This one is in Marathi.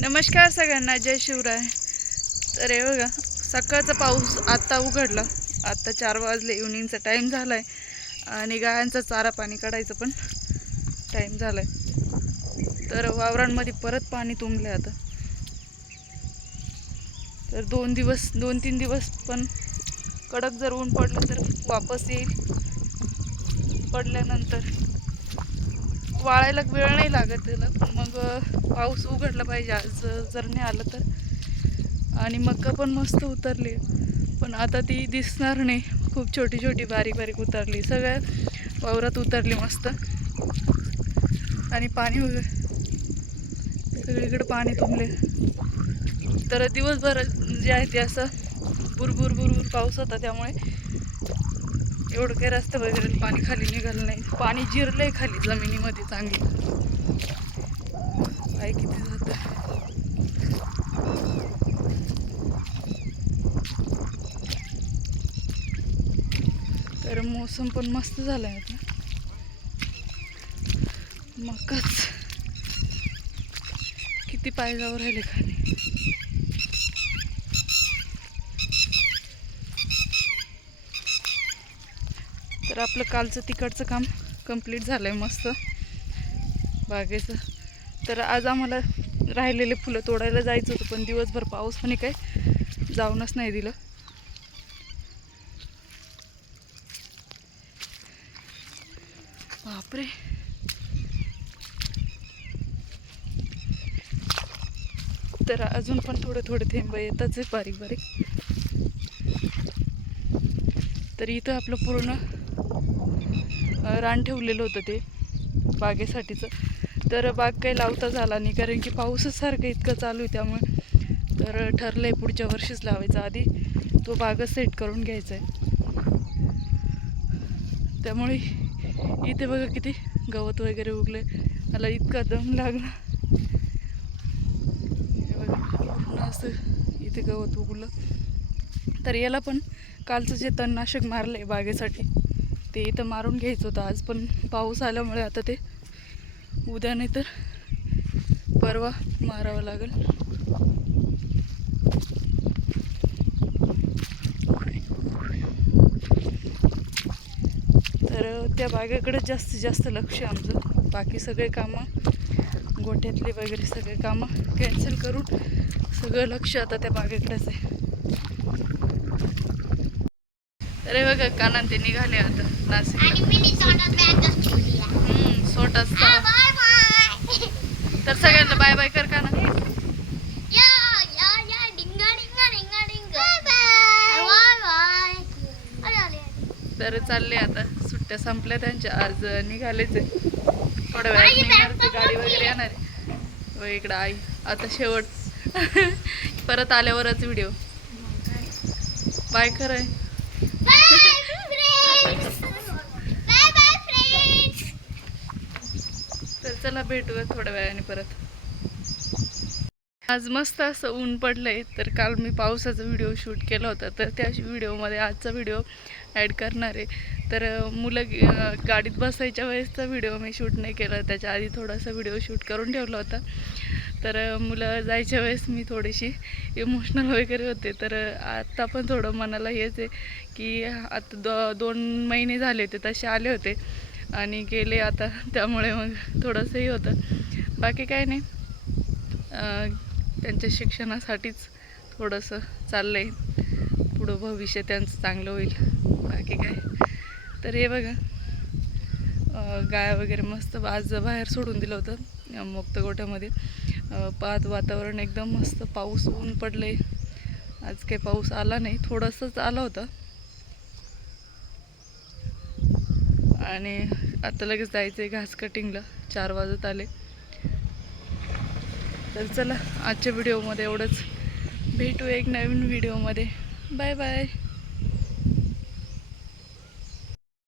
नमस्कार सगळ्यांना जय शिवराय. तर हे बघा सकाळचा पाऊस आत्ता उघडला. आत्ता चार वाजले इव्हनिंगचा टाईम झाला आहे आणि गायांचा चारा पाणी काढायचं पण टाईम झाला आहे तर वावरांमध्ये परत पाणी तुंबलं आता. तर दोन दिवस दोन तीन दिवस पण कडक जर ऊन पडलं तर वापस येईल. पडल्यानंतर वाळायला वेळ नाही लागत त्याला. मग पाऊस उघडला पाहिजे आज. जर नाही आलं तर. आणि मक्का पण मस्त उतरली. पण आता ती दिसणार नाही. खूप छोटी छोटी बारीक बारीक उतरली. सगळ्या वावरात उतरली मस्त. आणि पाणी सगळीकडे पाणी तुंबले. तर दिवसभर जे आहे ते असं बुरबुर बुरबुर पाऊस होता त्यामुळे एवढं काही रस्ता वगैरे पाणी खाली निघालं नाही. पाणी जिरलंय खाली जमिनीमध्ये चांगली. काय किती जात तर मोसम पण मस्त झालाय आता. मकाच. किती पायजावर राहिले खाली. तर आपलं कालचं तिकडचं काम कंप्लीट झालं आहे मस्त. बागेचं. तर आज आम्हाला राहिलेले फुलं तोडायला जायचं होतं पण दिवसभर पाऊस पण काय जाऊनच नाही दिलं. बापरे. तर अजून पण थोडे थोडे थेंब येतच आहे बारीक बारीक. तर इथं आपलं पूर्ण रान ठेवलेलं होतं ते बागेसाठीचं. तर बाग काही लावता झाला नाही कारण की पाऊसच सारखं इतकं चालू आहे त्यामुळे. तर ठरलं आहे पुढच्या वर्षीच लावायचा आधी. तो बागच सेट करून घ्यायचा आहे त्यामुळे इथे बघा किती गवत वगैरे उगले मला इतका दम लागला. पूर्ण असं इथे गवत उगलं. तर याला पण कालचं जे तणनाशक मारलं आहे बागेसाठी ते इथं मारून घ्यायचं होतं आज पण पाऊस आल्यामुळे आता ते उद्या नाही तर परवा मारावं लागेल. तर त्या बागेकडे जास्तीत जास्त लक्ष आमचं. बाकी सगळे कामं गोठ्यातले वगैरे सगळे कामं कॅन्सल करून सगळं लक्ष आता त्या बागेकडेच आहे. अरे बघा कानात ते निघाले आता. Nashik bye bye. तर सगळ्यांना बाय बाय कर का ना या या या डिंगा डिंगा डिंगा डिंगा. Bye bye. Bye bye. अरे अरे तर चालले आता. सुट्ट्या संपल्या त्यांच्या. आज निघालेच आहे. थोड्या वेळात निघणार ते गाडी वगैरे येणार आहे. व इकडं आई. आता शेवट. परत आल्यावरच व्हिडिओ. बाय खरंय. तर चला भेटूया थोड्या वेळाने परत. आज मस्त असं ऊन पडलंय तर काल मी पावसाचा व्हिडिओ शूट केला होता तर त्या व्हिडिओमध्ये आजचा व्हिडिओ ॲड करणार आहे. तर मुलं गाडीत बसायच्या वेळेसचा व्हिडिओ मी शूट नाही केला त्याच्या आधी थोडासा व्हिडिओ शूट करून ठेवला होता. तर मुलं जायच्या वेळेस मी थोडीशी इमोशनल वगैरे होते. तर आत्ता पण थोडं मनाला हेच आहे की आता दो दोन महिने झाले होते तसे आले होते आणि गेले आता. त्यामुळे मग थोडंसंही होतं. बाकी काय नाही. त्यांच्या शिक्षणासाठीच थोडंसं चाललं आहे पुढं भविष्य त्यांचं चांगलं होईल. बाकी काय. तर हे बघा. गाय वगैरे मस्त आज बाहेर सोडून दिलं होतं मुक्त गोठ्यामध्ये पाहत वातावरण एकदम मस्त पाऊस ऊन पडले आज काही पाऊस आला नाही थोडंसंच आला होता. आणि आता लगेच जायचं आहे घास कटिंगला चार वाजत आले. तर चला आजच्या व्हिडिओमध्ये एवढंच. भेटू एक नवीन व्हिडिओमध्ये बाय बाय